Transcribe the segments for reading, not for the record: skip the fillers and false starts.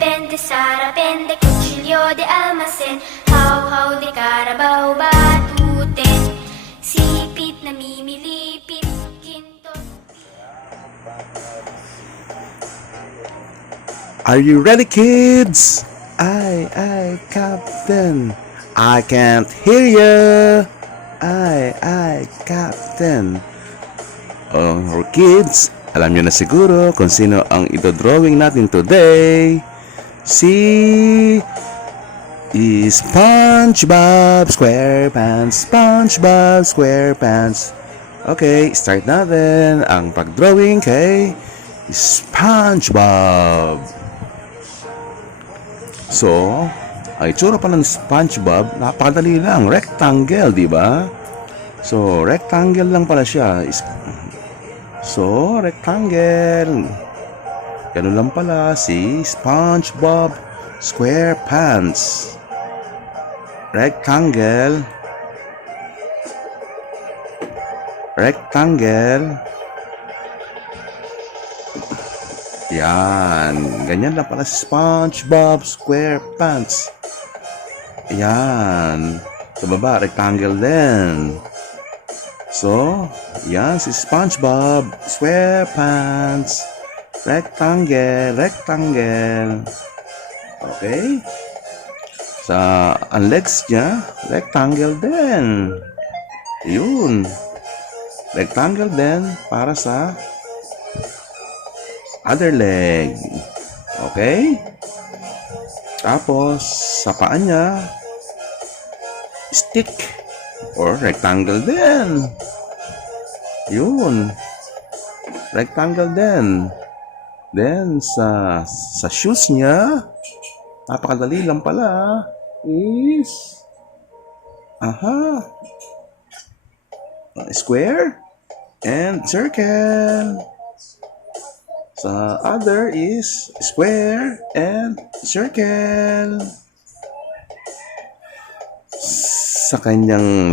Pende Sara, pende cuchillo de almacén. How de Carabao batuten. Sipit na mimilipit, kintos. Are you ready, kids? Aye, Captain. I can't hear you. Aye, Captain. Oh, kids, alam nyo na siguro kung sino ang ito-drawing natin today. Si SpongeBob SquarePants. SpongeBob SquarePants. Okay, start natin ang pag-drawing kay SpongeBob. So, ay itsura pala ng SpongeBob, napakadali lang, rectangle, di ba? So, rectangle lang pala siya. So, rectangle. Ganun lang pala si SpongeBob SquarePants. Rectangle. Rectangle. Yan. Ganyan lang pala si SpongeBob SquarePants. Yan. Sa baba, rectangle din. So, yan si SpongeBob SquarePants. Rectangle. Okay? Sa ang legs niya, rectangle din. Yun. Rectangle din para sa other leg. Okay? Tapos, sa paa niya, stick or rectangle din. Yun. Rectangle din. Then, sa shoes niya, napakadali lang pala, is, square and circle. Sa other is square and circle. Sa kanyang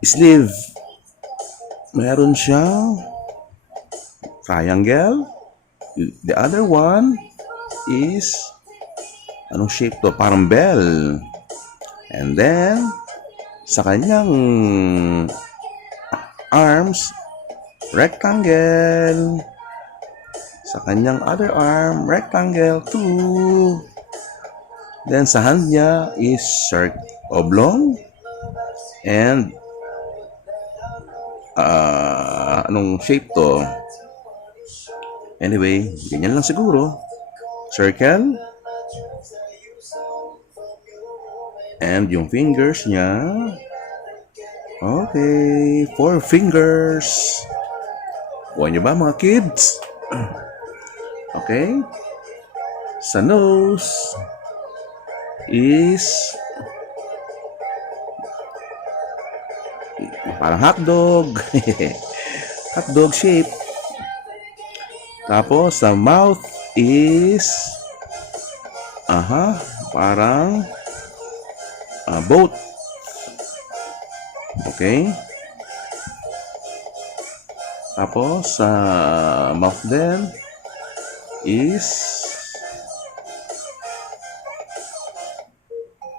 sleeve, meron siyang triangle. The other one is, anong shape to? Parang bell. And then, sa kanyang arms, rectangle. Sa kanyang other arm, rectangle too. Then sa hand niya is oblong. And anong shape to? Anyway, ganyan lang siguro. Circle. And yung fingers niya. Okay, 4 fingers. Buwan niyo ba mga kids? Okay. Sa nose is parang hotdog. Hotdog shape. Tapos sa mouth is parang boat. Okay. Tapos sa mouth din is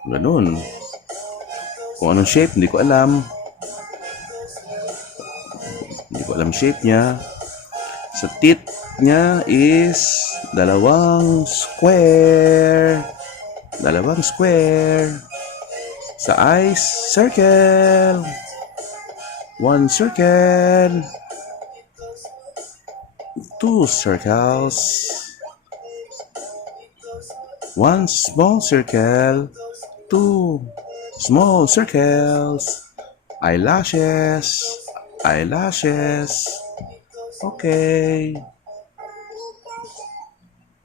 ganun. Kung anong shape, hindi ko alam. Hindi ko alam shape niya. Sa teeth niya is dalawang square. Sa eyes, circle. 1 circle. 2 circles. 1 small circle. 2 small circles. Eyelashes. Okay.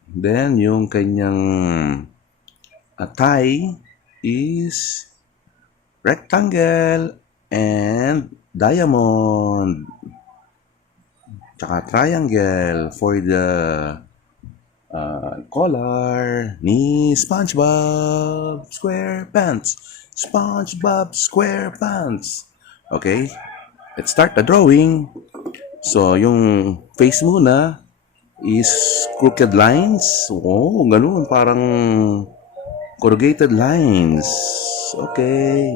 Then, yung kanyang tie is rectangle and diamond. Tsaka triangle for the collar ni SpongeBob SquarePants. SpongeBob SquarePants. Okay, let's start the drawing. So, yung face muna, is crooked lines. Oh, ganun. Parang corrugated lines. Okay.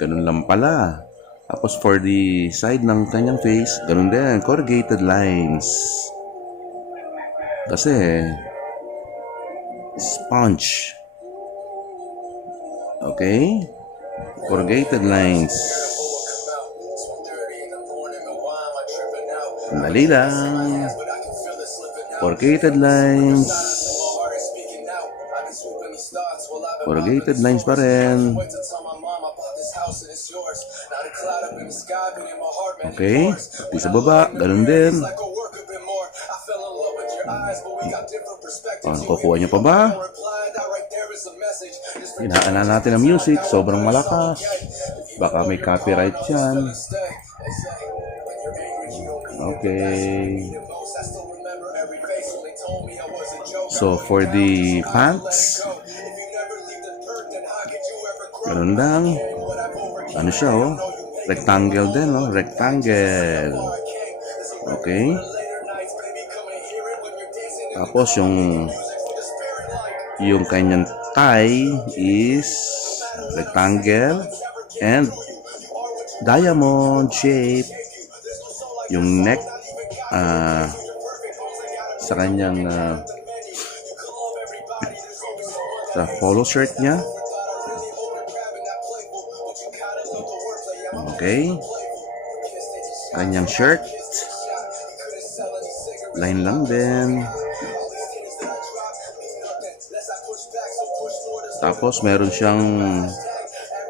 Ganun lang pala. Tapos for the side ng kanyang face, ganun din. Corrugated lines. Kasi, sponge. Okay? Corrugated lines. Dali lang. Corrugated lines. Corrugated lines pa rin. Okay. Di sa baba, ganun din. Kukuha niyo pa ba? Hinaan natin ang music. Sobrang malakas. Baka may copyright yan. Okay. So, for the pants, ganun lang. Ano siya, oh? Rectangle din, oh? Rectangle. Okay. Tapos, yung kanyang tie is rectangle and diamond shape. Yung neck, sa kanyang sa polo shirt niya. Okay. Kanyang shirt. Line lang din. Tapos meron siyang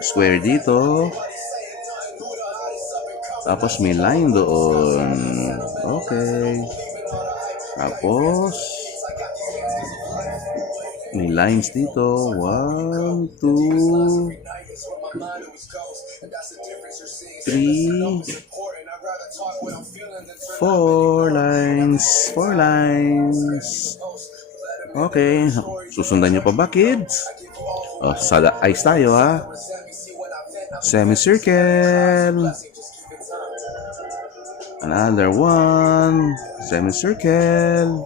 square dito. Tapos may line doon. Okay. Tapos may lines dito. 1, 2, 3, 4 lines. 4 lines. Okay. Susundan niyo pa ba, kids? Oh, sa eyes tayo, ha? Semicircle. Another one. Semicircle.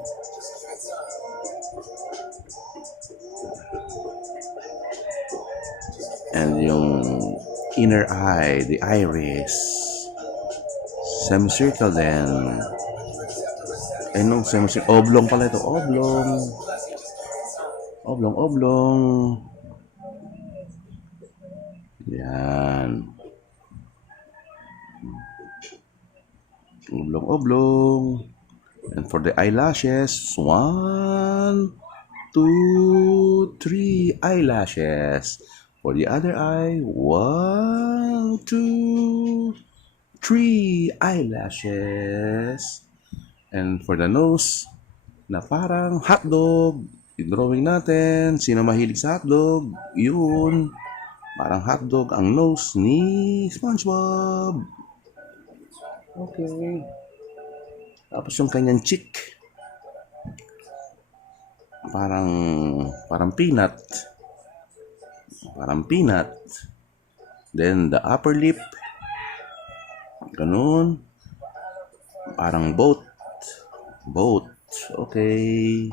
And yung inner eye, the iris. Semicircle din. Ay, no, semicircle. Oblong pala ito. Oblong. Oblong, oblong. Yan. Oblong, oblong. And for the eyelashes, 1, 2, 3 eyelashes. For the other eye, 1, 2, 3 eyelashes. And for the nose, na parang hotdog. I-drawing natin. Sino mahilig sa hotdog? Yun. Parang hotdog ang nose ni Spongebob. Okay. Tapos yung kanyang cheek. Parang peanut. Parang peanut. Then the upper lip. Ganun. Parang boat. Boat. Okay.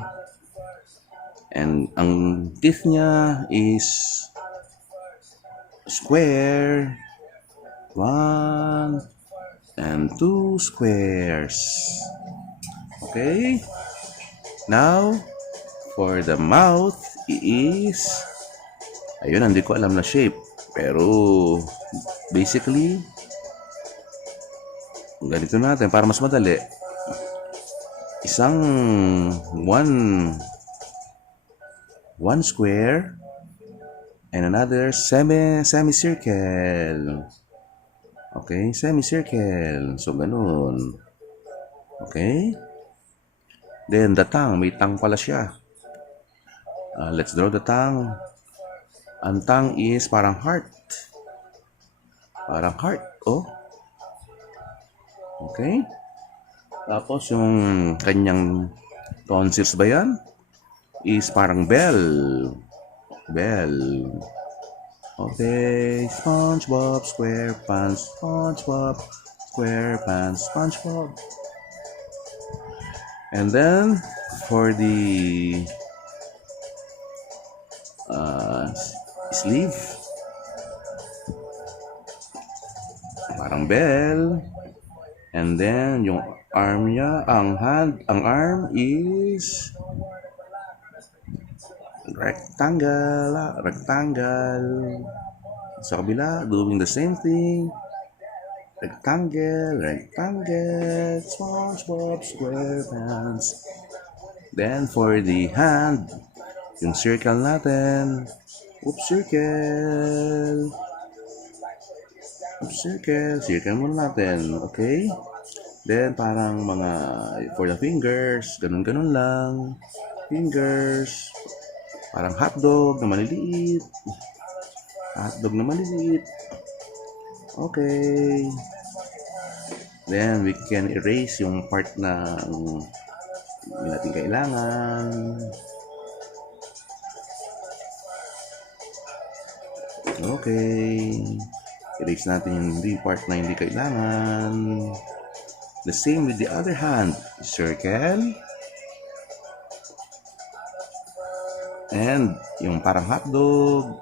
And ang teeth niya is square. 1 and 2 squares. Okay. Now, for the mouth is, ayun, hindi ko alam na shape. Pero, basically, ganito natin para mas madali. Isang one square and another semicircle. Okay, semicircle. So, ganun. Okay. Then, the tongue. May tongue pala siya. Let's draw the tongue. Ang tongue is parang heart. Parang heart. Oh. Okay. Tapos, yung kanyang tonsils ba yan? Is parang bell. Bell. Okay. SpongeBob SquarePants. SpongeBob SquarePants. SpongeBob. And then, for the uh, sleeve, parang bell. And then, yung arm niya, ang arm is rectangle. Sa kabila, doing the same thing. Rectangle, Spongebob SquarePants. Then, for the hand, yung circle natin. Oops, circle. Circle muna natin. Okay? Then, parang mga, for the fingers, ganun-ganun lang. Fingers. Parang hotdog na maliliit. Okay. Then, we can erase yung part na hindi natin kailangan. Okay. Erase natin yung part na hindi kailangan. The same with the other hand. Circle. And yung parang hotdog.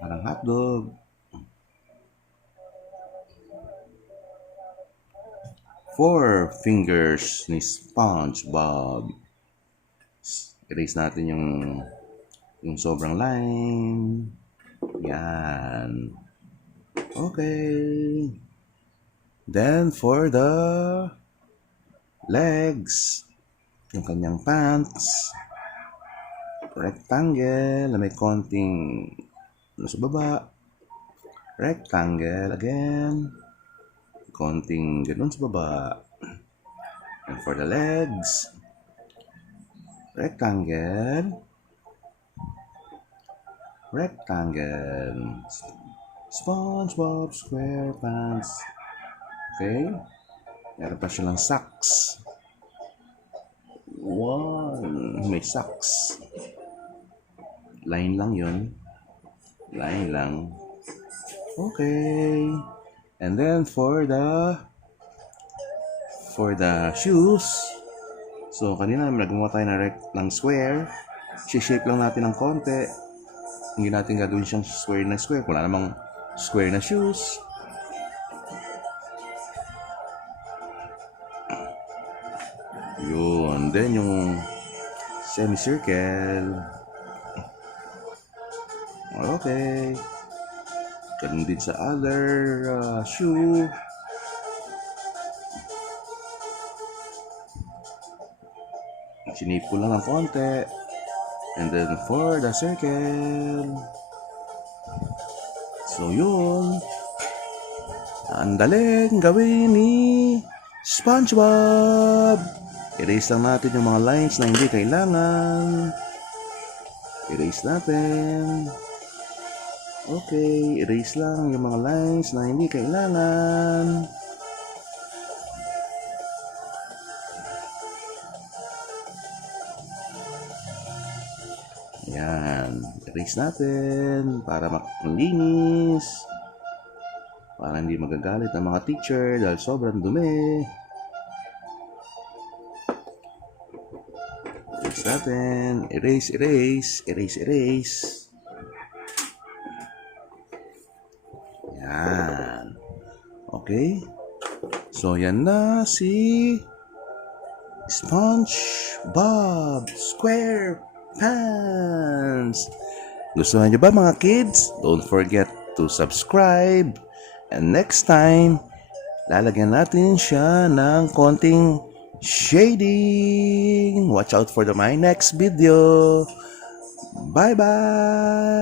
Parang hotdog. 4 fingers ni Spongebob. Erase natin yung sobrang line. Yan. Okay. Then for the legs, yung kanyang pants, rectangle na may konting sa baba, rectangle again, konting ganun sa baba. And for the legs, rectangle, SpongeBob SquarePants. Okay, meron pa silang socks. May socks. Line lang yun. Line lang. Okay. And then for the shoes. So kanina naggumawa tayo ng square. Shape lang natin ng konti. Hindi natin gagawin siyang square na square. Wala namang square na shoes. Yun. Then yung semicircle. Okay. Ganun din sa other shoe. Sinip ko lang ng konti. And then for the circle. So yun. Ang daling gawin ni Spongebob. Erase lang natin yung mga lines na hindi kailangan. Erase natin. Okay, erase lang yung mga lines na hindi kailangan. Yan. Erase natin para malinis. Para hindi magagalit ang mga teacher dahil sobrang dumi. Erase natin. Erase. Yan. Okay. So, yan na si Spongebob SquarePants. Gusto niyo ba mga kids? Don't forget to subscribe. And next time, lalagyan natin siya ng konting shading. Watch out for my next video. Bye-bye!